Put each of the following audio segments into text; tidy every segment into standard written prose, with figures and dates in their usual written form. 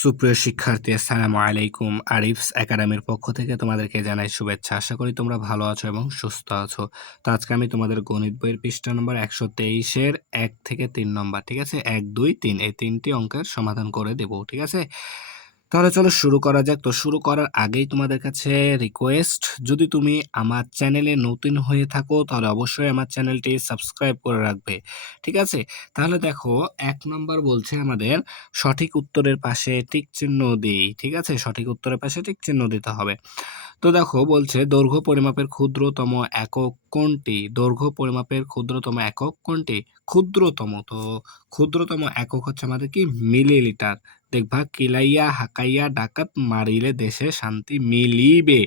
সুপ্রিয় শিক্ষার্থী, আসসালামু আলাইকুম। আরিফস একাডেমির পক্ষ থেকে তোমাদেরকে জানাই শুভেচ্ছা। আশা করি তোমরা ভালো আছো এবং সুস্থ আছো। তো আজকে আমি তোমাদের গণিত বইয়ের পৃষ্ঠা নম্বর 123-এর 1 থেকে 3 নম্বর, ঠিক আছে? 1, 2, 3 এই 3টি অঙ্কের সমাধান করে দেব, ঠিক আছে? তাহলে চলো শুরু করা যাক। তো শুরু করার আগেই তোমাদের কাছে রিকোয়েস্ট, যদি তুমি আমার চ্যানেলে নতুন হয়ে থাকো তাহলে অবশ্যই আমার চ্যানেলটি সাবস্ক্রাইব করে রাখবে, ঠিক আছে? তাহলে দেখো 1 নম্বর বলছে আমাদের সঠিক উত্তরের পাশে টিক চিহ্ন দিই, ঠিক আছে? সঠিক উত্তরের পাশে টিক চিহ্ন দিতে হবে। তো দেখো বলছে দৈর্ঘ্য পরিমাপের ক্ষুদ্রতম একক কোনটি? দৈর্ঘ্য পরিমাপের ক্ষুদ্রতম একক কোনটি? ক্ষুদ্রতম একক হচ্ছে আমাদের কি মিলিলিটার। দেখবা কিলাইয়া হাকাইয়া ডাকাত মারিলে দেশে শান্তি মিলিবে।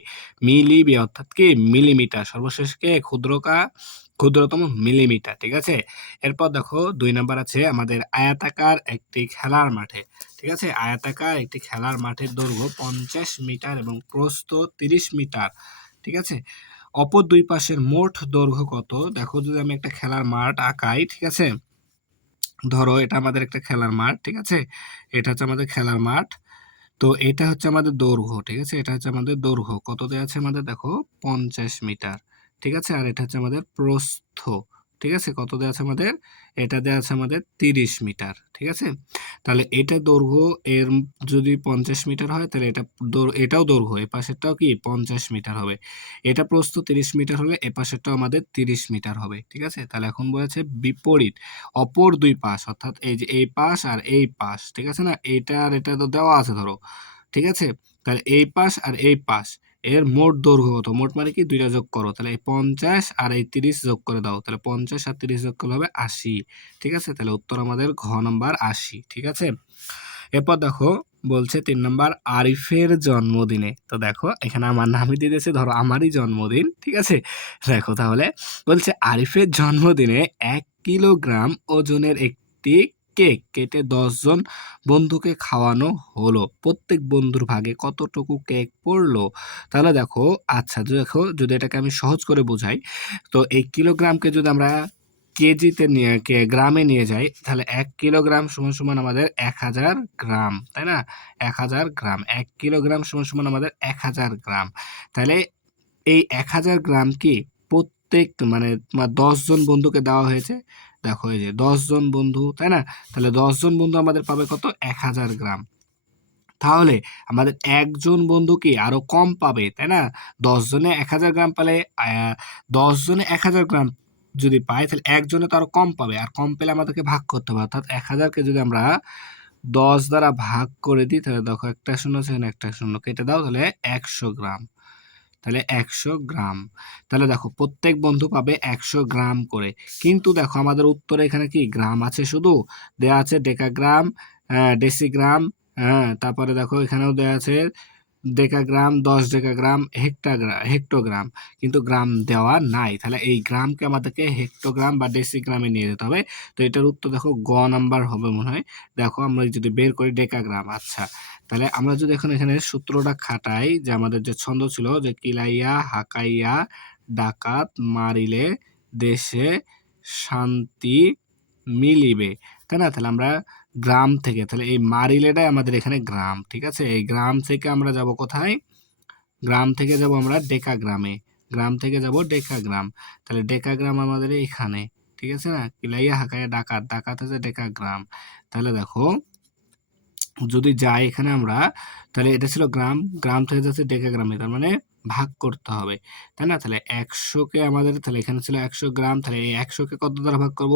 মিলিবে অর্থাৎ কি মিলিমিটার। সর্বশেষ কে ক্ষুদ্রতম মিলিমিটার, ঠিক আছে? এরপর দেখো 2 নাম্বার আছে আমাদের আয়তাকার একটি খেলার মাঠে, ঠিক আছে? আয়তাকার একটি খেলার মাঠের দৈর্ঘ্য 50 মিটার এবং প্রস্থ 30 মিটার, ঠিক আছে? অপর দুই পাশের মোট দৈর্ঘ্য কত? দেখো যদি আমি একটা খেলার মাঠ আঁকাই, ঠিক আছে? ধরো এটা আমাদের একটা খেলার মাঠ, ঠিক আছে? এটা হচ্ছে আমাদের খেলার মাঠ। তো এটা হচ্ছে আমাদের দৈর্ঘ্য, ঠিক আছে? এটা হচ্ছে আমাদের দৈর্ঘ্য। কত দেয়া আছে আমাদের দেখো 50 মিটার, ঠিক আছে? আর এটা হচ্ছে আমাদের প্রস্থ, ঠিক আছে? কত দেয়া আছে আমাদের? এটা দেয়া আছে আমাদের 30 মিটার, ঠিক আছে? তাহলে এটা দৈর্ঘ্য এর যদি 50 মিটার হয় তাহলে এটাও দৈর্ঘ্য, এ পাশেরটাও কি 50 মিটার হবে। এটা প্রস্থ 30 মিটার হলে এ পাশেরটাও আমাদের 30 মিটার হবে, ঠিক আছে? তাহলে এখন বলেছে বিপরীত অপর দুই পাশ, অর্থাৎ এই যে এই পাশ আর এই পাশ, ঠিক আছে না? এইটা আর এটা তো দেওয়া আছে ধরো, ঠিক আছে? তাহলে এই পাশ আর এই পাশ এর মোট দৈর্ঘ্য কত? মোট মানে কি দুইটা যোগ করো, তাহলে এই 50 আর এই 30 যোগ করে দাও, তাহলে 50 আর 30 যোগ করলে হবে 80, ঠিক আছে? তাহলে উত্তর আমাদের ঘ নাম্বার 80, ঠিক আছে? এরপর দেখো বলছে 3 নাম্বার আরিফের জন্মদিনে। তো দেখো এখানে আমার নামই দিয়ে দিয়েছে, ধরো আমারই জন্মদিন, ঠিক আছে? দেখো তাহলে বলছে আরিফের জন্মদিনে 1 কিলোগ্রাম ওজনের একটি কেক কেটে 10 জন বন্ধুকে খাওয়ানো হলো। প্রত্যেক বন্ধুর ভাগে কতটুকু কেক পড়লো? তাহলে দেখো, আচ্ছা দেখো যদি এটাকে আমি সহজ করে বোঝাই, তো এই কিলোগ্রামকে যদি আমরা গ্রামে নিয়ে যাই, তাহলে 1 কিলোগ্রাম সমান সমান আমাদের 1000 গ্রাম, তাই না? 1000 গ্রাম। 1 কিলোগ্রাম সমান সমান আমাদের 1000 গ্রাম। তাহলে এই 1000 গ্রাম কি প্রত্যেক মানে তোমার 10 জন বন্ধুকে দেওয়া হয়েছে। দেখো এই যে 10 জন বন্ধু, তাই না? তাহলে 10 জন বন্ধু আমাদের পাবে কত? 1000 গ্রাম। তাহলে আমাদের একজন বন্ধু কি আরো কম পাবে, তাই না? 10 জনে 1000 গ্রাম পেলে 10 জনে 1000 গ্রাম যদি পায় তাহলে একজনে তো আরো কম পাবে। আর কম পেলে আমাদেরকে ভাগ করতে হবে। অর্থাৎ 1000 কে যদি আমরা 10 দ্বারা ভাগ করে দিই তাহলে দেখো একটা শূন্য আছে, এখানে একটা শূন্য কেটে দাও, তাহলে 100 গ্রাম। তাহলে 100 গ্রাম। তাহলে দেখো প্রত্যেক বন্ধু পাবে 100 গ্রাম করে। কিন্তু দেখো আমাদের উত্তরে এখানে কি গ্রাম আছে শুধু? দেয়া আছে ডেকাগ্রাম, ডেসিগ্রাম, হ্যাঁ, তারপরে দেখো এখানেও দেয়া আছে ডেকাগ্রাম, 10 ডেকাগ্রাম, হেক্টোগ্রাম। কিন্তু গ্রাম দেওয়া নাই। তাহলে এই গ্রামকে আমাদেরকে হেক্টোগ্রাম বা ডেসিগ্রামে নিয়ে যেতে হবে। তো এটার উত্তর দেখো গ নাম্বার হবে মনে হয়। দেখো আমরা যদি বের করি ডেকাগ্রাম, আচ্ছা। তাহলে আমরা যদি এখন এখানে সূত্রটা খাটাই, যে আমাদের যে ছন্দ ছিল যে কিলাইয়া হাকাইয়া ডাকাত মারিলে দেশে শান্তি মিলিবে, তাই না? তাহলে আমরা গ্রাম থেকে, তাহলে এই মারিলেটাই আমাদের এখানে গ্রাম, ঠিক আছে? এই গ্রাম থেকে আমরা যাব কোথায়? গ্রাম থেকে যাব আমরা ডেকাগ্রামে। গ্রাম থেকে যাব ডেকাগ্রাম। তাহলে ডেকাগ্রাম আমাদের এইখানে, ঠিক আছে না? কিলাইয়া হাকাইয়া ডাকাত, ডাকাত হচ্ছে ডেকাগ্রাম। তাহলে দেখো যদি যাই এখানে আমরা, তাহলে এটা ছিল গ্রাম, গ্রাম থেকে যাচ্ছে ডেকাগ্রামে, তার মানে ভাগ করতে হবে, তাই না? তাহলে 100-কে আমাদের, তাহলে এখানে ছিল 100 গ্রাম, তাহলে এই 100-কে কত দ্বারা ভাগ করব?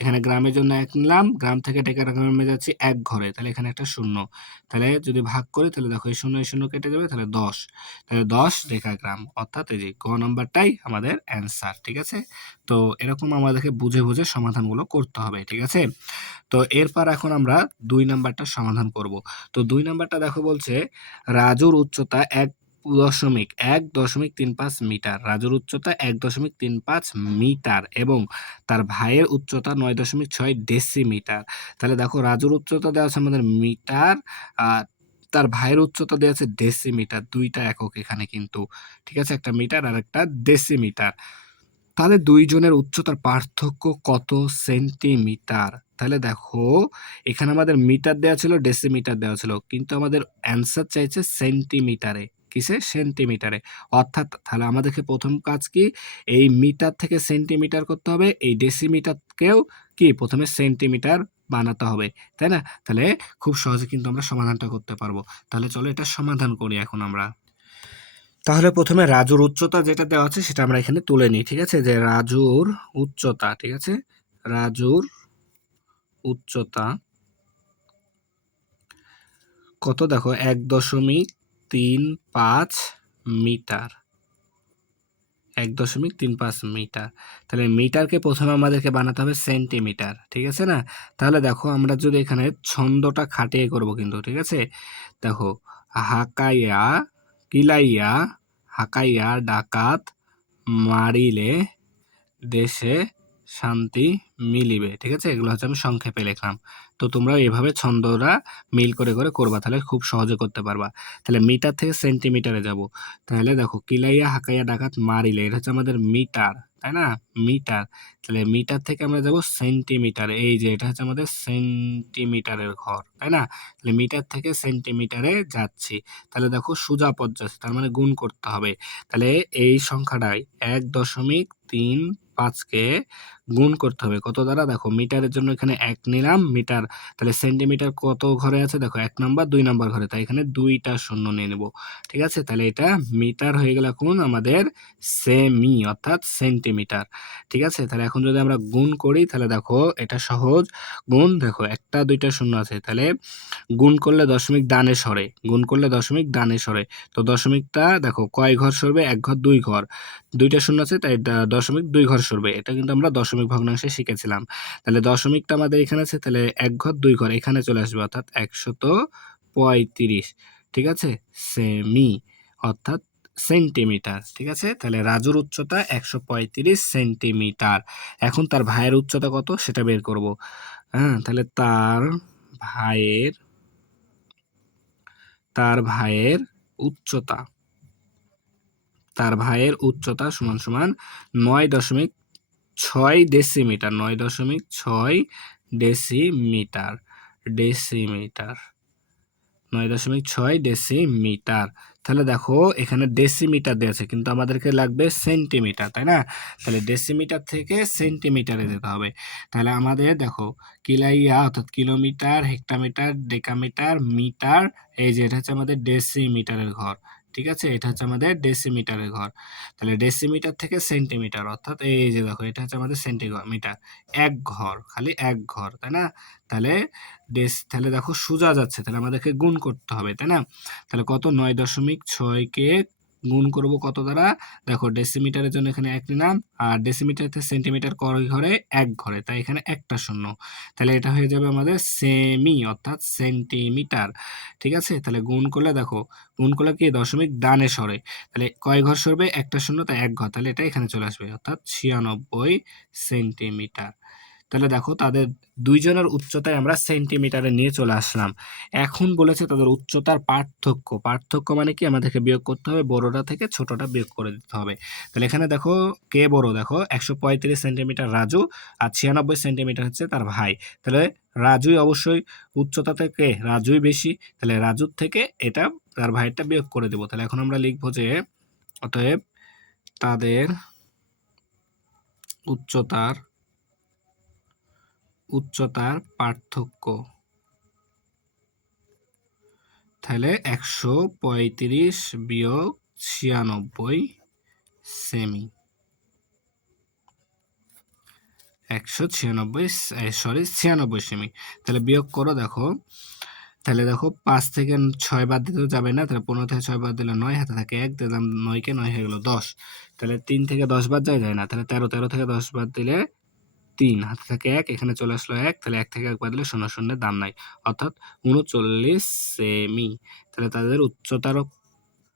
এখানে গ্রামের জন্য 1 নিলাম, গ্রাম থেকে ডেকাগ্রামে যাচ্ছি 1 ঘরে, তাহলে এখানে একটা শূন্য। তাহলে যদি ভাগ করি তাহলে দেখো এই শূন্য কেটে যাবে, তাহলে 10। তাহলে 10 ডেকাগ্রাম, অর্থাৎ এই যে গ নাম্বারটাই আমাদের অ্যান্সার, ঠিক আছে? তো এরকম আমাদেরকে বুঝে বুঝে সমাধানগুলো করতে হবে, ঠিক আছে? তো এরপর এখন আমরা 2 নাম্বারটা সমাধান করব। তো 2 নাম্বারটা দেখো বলছে রাজুর উচ্চতা 1.35 মিটার। রাজুর উচ্চতা 1.35 মিটার এবং তার ভাইয়ের উচ্চতা 9.6 ডেসিমিটার। তাহলে দেখো রাজুর উচ্চতা দেওয়া আছে আমাদের মিটার, আর তার ভাইয়ের উচ্চতা দেওয়া আছে ডেসিমিটার। 2টা একক এখানে কিন্তু, ঠিক আছে? একটা মিটার আর একটা ডেসিমিটার। তাদের দুইজনের উচ্চতার পার্থক্য কত সেন্টিমিটার? তাহলে দেখো এখানে আমাদের মিটার দেওয়া ছিল, ডেসিমিটার দেওয়া ছিল, কিন্তু আমাদের অ্যান্সার চাইছে সেন্টিমিটারে। কিসে? সেন্টিমিটারে। অর্থাৎ তাহলে আমাদেরকে প্রথম কাজ কি, এই মিটার থেকে সেন্টিমিটার করতে হবে, এই ডেসিমিটারকেও কি প্রথমে সেন্টিমিটার বানাতে হবে, তাই না? তাহলে খুব সহজে কিন্তু আমরা সমাধানটা করতে পারবো। তাহলে চলো এটা সমাধান করি এখন আমরা। তাহলে প্রথমে রাজুর উচ্চতা যেটা দেওয়া আছে সেটা আমরা এখানে তুলে নিই, ঠিক আছে? যে রাজুর উচ্চতা, ঠিক আছে, রাজুর উচ্চতা কত দেখো, 1.35 মিটার, 1.35 মিটার। তাহলে মিটারকে প্রথমে আমাদেরকে বানাতে হবে সেন্টিমিটার, ঠিক আছে না? তাহলে দেখো আমরা যদি এখানে ছন্দটা খাটিয়ে করব কিন্তু, ঠিক আছে? দেখো, হাকাইয়া কিলাইয়া হাকাইয়া ডাকাত মারিলে দেশে শান্তি মিলিবে, ঠিক আছে? এগুলো হচ্ছে আমি সংক্ষেপে লিখলাম। তো তোমরা এভাবে ছন্দটা মিল করে করে করবা, তাহলে খুব সহজে করতে পারবা। তাহলে মিটার থেকে সেন্টিমিটারে যাব। তাহলে দেখো, কিলাইয়া হাকাইয়া ডাকাত মারিলে, এটা হচ্ছে আমাদের মিটার, তাই না? মিটার। তাহলে মিটার থেকে আমরা যাব সেন্টিমিটারে, এই যে এটা হচ্ছে আমাদের সেন্টিমিটারের ঘর, তাই না? তাহলে মিটার থেকে সেন্টিমিটারে যাচ্ছি। তাহলে দেখো সোজা পথ যাচ্ছে, তার মানে গুণ করতে হবে। তাহলে এই সংখ্যাটাই 1.35কে গুণ করতে হবে কত দ্বারা? দেখো মিটারের জন্য এখানে 1 নিলাম মিটার, তাহলে সেন্টিমিটার কত ঘরে আছে দেখো, 1 নাম্বার 2 নাম্বার ঘরে, তাই এখানে 2টা শূন্য নিয়ে নেব, ঠিক আছে? তাহলে এটা মিটার হয়ে গেল এখন আমাদের সেমি অর্থাৎ সেন্টিমিটার, ঠিক আছে? তাহলে এখন যদি আমরা গুণ করি তাহলে দেখো এটা সহজ গুণ, দেখো 1টা 2টা শূন্য আছে, তাহলে গুণ করলে দশমিক ডানে সরে, গুণ করলে দশমিক ডানে সরে। তো দশমিকটা দেখো কয় ঘর সরবে, 1 ঘর 2 ঘর, 2টা শূন্য আছে তাই দশমিক 2 ঘর সরবে। এটা কিন্তু আমরা দশমিক ভগ্নাংশে শিখেছিলাম। তাহলে দশমিকটা আমাদের এখানে আছে, তাহলে 1 ঘর 2 ঘর এখানে চলে আসবে, অর্থাৎ 135, ঠিক আছে? সেমি অর্থাৎ সেন্টিমিটার, ঠিক আছে? তাহলে রাজুর উচ্চতা 135 সেন্টিমিটার। এখন তার ভাইয়ের উচ্চতা কত সেটা বের করব। হ্যাঁ, তাহলে ভাইয়ের তার ভাইয়ের উচ্চতা তার ভাইয়ের উচ্চতা সমান সমান 9.6 ডেসিমিটার, 9.6 ডেসিমিটার, ডেসিমিটার, 9.6 ডেসিমিটার। তাহলে দেখো এখানে ডেসিমিটার দেওয়া আছে, কিন্তু আমাদেরকে লাগবে সেন্টিমিটার, তাই না? তাহলে ডেসিমিটার থেকে সেন্টিমিটারে যেতে হবে। তাহলে আমাদের দেখো, কিলাইয়া অর্থাৎ কিলোমিটার, হেক্টামিটার, ডেকামিটার, মিটার, এই যে এটা হচ্ছে আমাদের ডেসিমিটারের ঘর, ঠিক আছে? এটা হচ্ছে আমাদের ডেসিমিটারের ঘর। তাহলে ডেসিমিটার থেকে সেন্টিমিটার, অর্থাৎ এই যে দেখো এটা হচ্ছে আমাদের সেন্টিমিটার, এক ঘর, খালি এক ঘর, তাই না? তাহলে তাহলে দেখো সোজা যাচ্ছে, তাহলে আমাদেরকে গুণ করতে হবে, তাই না? তাহলে কত, 9.6কে গুণ করব কত দ্বারা? দেখো ডেসিমিটারের জন্য এখানে 1 নিলাম, আর ডেসিমিটার থেকে সেন্টিমিটার কয় ঘরে, 1 ঘরে, তাই এখানে একটা শূন্য। তাহলে এটা হয়ে যাবে আমাদের সেমি অর্থাৎ সেন্টিমিটার, ঠিক আছে? তাহলে গুণ করলে দেখো, গুণ করলে কি দশমিক ডানে সরে, তাহলে কয় ঘর সরবে, একটা শূন্য, তাই 1 ঘর, তাহলে এটা এখানে চলে আসবে, অর্থাৎ 96 সেন্টিমিটার। তাহলে দেখো তাদের দুইজনের উচ্চতায় আমরা সেন্টিমিটারে নিয়ে চলে আসলাম। এখন বলেছে তাদের উচ্চতার পার্থক্য, পার্থক্য মানে কি, আমাদেরকে বিয়োগ করতে হবে, বড়টা থেকে ছোটটা বিয়োগ করে দিতে হবে। তাহলে এখানে দেখো কে বড়, দেখো 135 সেন্টিমিটার রাজু, আর 96 সেন্টিমিটার হচ্ছে তার ভাই। তাহলে রাজুই অবশ্যই উচ্চতা থেকে রাজুই বেশি, তাহলে রাজুর থেকে এটা তার ভাইটা বিয়োগ করে দেবো। তাহলে এখন আমরা লিখবো যে অতএব তাদের উচ্চতার উচ্চতার পার্থক্য, তাহলে 135 বিয়োগ 96 সেমি, 196 96 সেমি। তাহলে বিয়োগ করো দেখো, তাহলে দেখো 5 থেকে 6 বাদ দিতেও যাবে না, তাহলে 15 থেকে 6 বাদ দিলে 9, হাতে থাকে 1, দিলাম 9কে, 9 হয়ে গেল 10। তাহলে 3 থেকে 10 বাদ যায় না, তাহলে 13, 13 থেকে 10 বাদ দিলে 3, হাতে থাকে 1, এখানে চলে আসলো 1, তাহলে 1 থেকে 1 বাদ দিলে 0, 0 দাম নাই, অর্থাৎ 39 সেমি। তাহলে তাদের উচ্চতার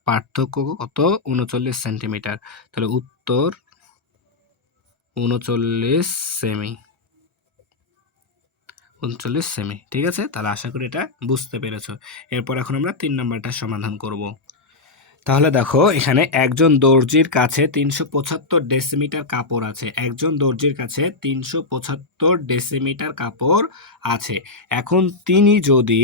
পার্থক্য কত, 39 সেন্টিমিটার। তাহলে উত্তর 39 সেমি, 39 সেমি, ঠিক আছে? তাহলে আশা করি এটা বুঝতে পেরেছো। এরপর এখন আমরা 3 নাম্বারটা সমাধান করব। তাহলে দেখো এখানে একজন দর্জির কাছে 375 ডেসিমিটার কাপড় আছে। একজন দর্জির কাছে 375 ডেসিমিটার কাপড় আছে। এখন তিনি যদি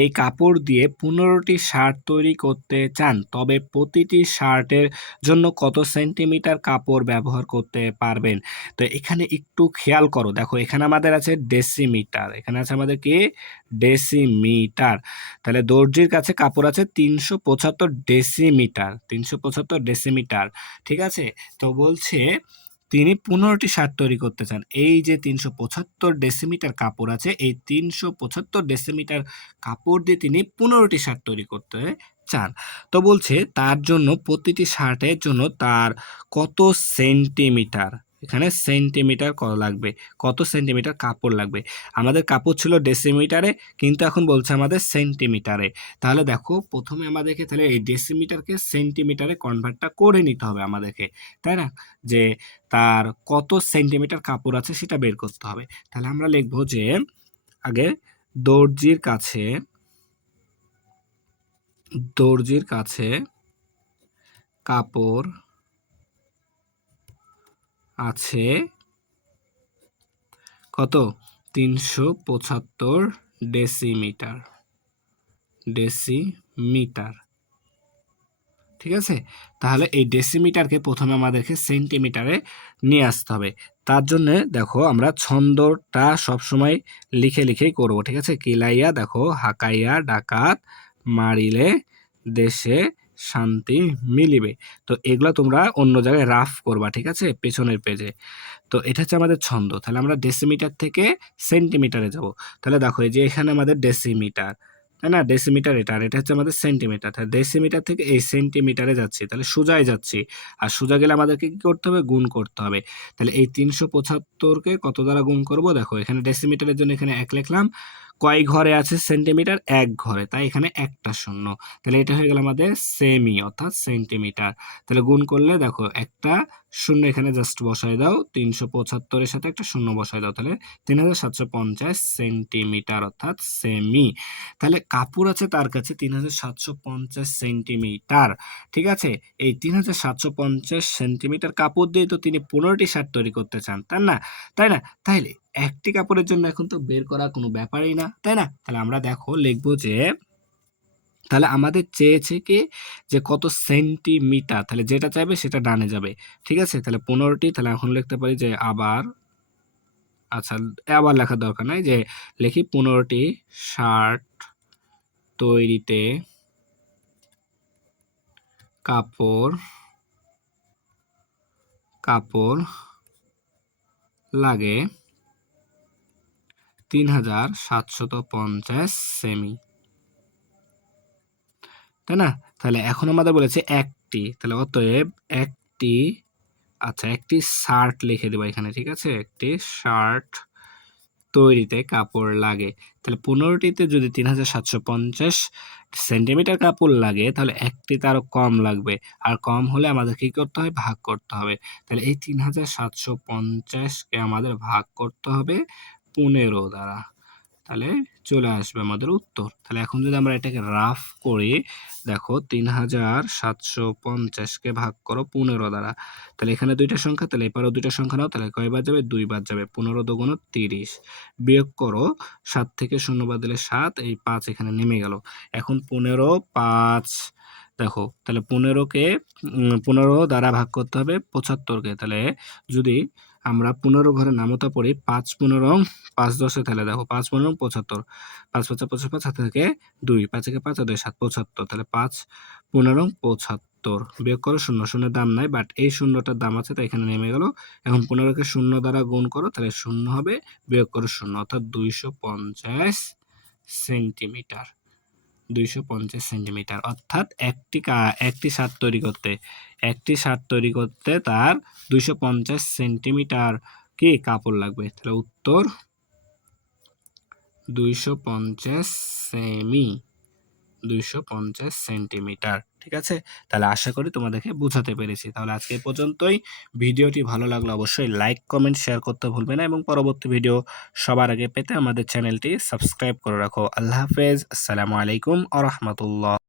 এই কাপড় দিয়ে 15টি শার্ট তৈরি করতে চান, তবে প্রতিটি শার্টের জন্য কত সেন্টিমিটার কাপড় ব্যবহার করতে পারবেন? তো এখানে একটু খেয়াল করো, দেখো এখানে আমাদের আছে ডেসিমিটার, এখানে আছে আমাদের কি ডেসিমিটার। তাহলে দর্জির কাছে কাপড় আছে 375 ডেসিমিটার, 375 ডেসিমিটার, ঠিক আছে। তো বলছে তিনি 15টি শার্ট তৈরি করতে চান। এই যে 375 ডেসিমিটার কাপড় আছে, এই 375 ডেসিমিটার কাপড় দিয়ে তিনি 15টি শার্ট তৈরি করতে চান। তো বলছে তার জন্য প্রতিটি শার্টের জন্য তার কত সেন্টিমিটার, এখানে সেন্টিমিটার কত লাগবে, কত সেন্টিমিটার কাপড় লাগবে। আমাদের কাপড় ছিল ডেসিমিটারে, কিন্তু এখন বলছে আমাদের সেন্টিমিটারে। তাহলে দেখো প্রথমে আমাদেরকে তাহলে এই ডেসিমিটারকে সেন্টিমিটারে কনভার্টটা করে নিতে হবে আমাদেরকে, তাই না? যে তার কত সেন্টিমিটার কাপড় আছে সেটা বের করতে হবে। তাহলে আমরা লিখবো যে আগে দর্জির কাছে, দর্জির কাছে কাপড় আছে কত, 375 ডেসিমিটার, ডেসিমিটার, ঠিক আছে। তাহলে এই ডেসিমিটারকে প্রথমে আমাদেরকে সেন্টিমিটারে নিয়ে আসতে হবে। তার জন্য দেখো আমরা ছন্দটা সবসময় লিখে লিখেই করব, ঠিক আছে। কিলাইয়া দেখো হাকাইয়া ডাকাত মারিলে দেশে শান্তি মিলিবে। তো এগুলো তোমরা অন্য জায়গায় রাফ করবা, ঠিক আছে, পেছনের পেজে। তো এটা হচ্ছে আমাদের ছন্দ। তাহলে আমরা ডেসিমিটার থেকে সেন্টিমিটারে যাব। তাহলে দেখো এই যে এখানে আমাদের ডেসিমিটার, তাই না, ডেসিমিটার এটা, আর এটা হচ্ছে আমাদের সেন্টিমিটার। তাহলে ডেসিমিটার থেকে এই সেন্টিমিটারে যাচ্ছি, তাহলে সোজাই যাচ্ছি। আর সোজা গেলে আমাদেরকে কি করতে হবে, গুণ করতে হবে। তাহলে এই 375কে কত দ্বারা গুণ করব, দেখো এখানে ডেসিমিটারের জন্য এখানে 1 লিখলাম। কয় ঘরে আছে সেন্টিমিটার, 1 ঘরে, তাই এখানে একটা শূন্য। তাহলে এটা হয়ে গেল আমাদের সেমি অর্থাৎ সেন্টিমিটার। তাহলে গুণ করলে দেখো একটা শূন্য এখানে জাস্ট বসায় দাও, 375-এর সাথে একটা শূন্য বসায় দাও, তাহলে 3750 সেন্টিমিটার অর্থাৎ সেমি। তাহলে কাপড় আছে তার কাছে 3750 সেন্টিমিটার, ঠিক আছে। এই 3750 সেন্টিমিটার কাপড় দিয়ে তো তিনি 15টি শার্ট তৈরি করতে চান, তাই না, তাই না? তাইলে একটি কাপড়ের জন্য এখন তো বের করা কোনো ব্যাপারই না, তাই না? তাহলে আমরা দেখো লিখবো যে তাহলে আমাদের চেয়েছে কি যে কত সেন্টিমিটার, তাহলে যেটা চাইবে সেটা ডানে যাবে, ঠিক আছে। তাহলে 15টি, তাহলে এখন লিখতে পারি যে আবার, আচ্ছা আবার লেখার দরকার নাই, যে লিখি 15টি শার্ট তৈরিতে কাপড় কাপড় লাগে 3750 সেমি, তাই না? তাহলে এখন আমাদের বলেছে একটি, তাহলে অতএব একটি, আচ্ছা একটি শার্ট লিখে দেবো এখানে, ঠিক আছে, একটি শার্ট তৈরিতে কাপড় লাগে। তাহলে 15টিতে যদি 3750 সেন্টিমিটার কাপড় লাগে, তাহলে একটিতে আরো কম লাগবে, আর কম হলে আমাদের কি করতে হবে, ভাগ করতে হবে। তাহলে এই 3750-কে আমাদের ভাগ করতে হবে 15 দ্বারা, তাহলে চলে আসবে আমাদের উত্তর। তাহলে এখন যদি আমরা এটাকে রাফ করি, দেখো 3750-কে ভাগ করো 15 দ্বারা, তাহলে এখানে দুইটা সংখ্যা, তাহলে এপারেও দুইটা সংখ্যা নাও, তাহলে কয়বার যাবে, 2 বার যাবে। 15 দুগুণ 30, বিয়োগ করো 7 থেকে 0 বাদ দিলে 7, এই 5 এখানে নেমে গেল। এখন 15 5, দেখো তাহলে 15কে 15 দ্বারা ভাগ করতে হবে 75-কে। তাহলে যদি আমরা 15 ঘরে নামতা পড়ি, 5 15 5 10, তাহলে দেখো 5 15 75, 5 5 55, হাতে থেকে 2, 5 একে 5 আর 2 7 75, তাহলে 5 15 75, বিয়োগ করো শূন্য, শূন্যের দাম নাই, বাট এই শূন্যটার দাম আছে তাই এখানে নেমে গেল। এখন 15কে শূন্য দ্বারা গুণ করো, তাহলে শূন্য হবে, বিয়োগ করো শূন্য, অর্থাৎ 250 সেন্টিমিটার, 250 সেন্টিমিটার। অর্থাৎ একটি শার্ট তৈরি করতে, একটি শার্ট তৈরি করতে তার 250 সেন্টিমিটার কি কাপড় লাগবে। তাহলে উত্তর 250 সেমি, 250 সেন্টিমিটার, ঠিক আছে। তাহলে আশা করি তোমাদেরকে বোঝাতে পেরেছি। তাহলে আজকে এই পর্যন্তই। ভিডিওটি ভালো লাগলে অবশ্যই লাইক কমেন্ট শেয়ার করতে ভুলবে না, এবং পরবর্তী ভিডিও সবার আগে পেতে আমাদের চ্যানেলটি সাবস্ক্রাইব করে রাখো। আল্লাহ হাফেজ, আসসালামু আলাইকুম আ রহমতুল্লাহ।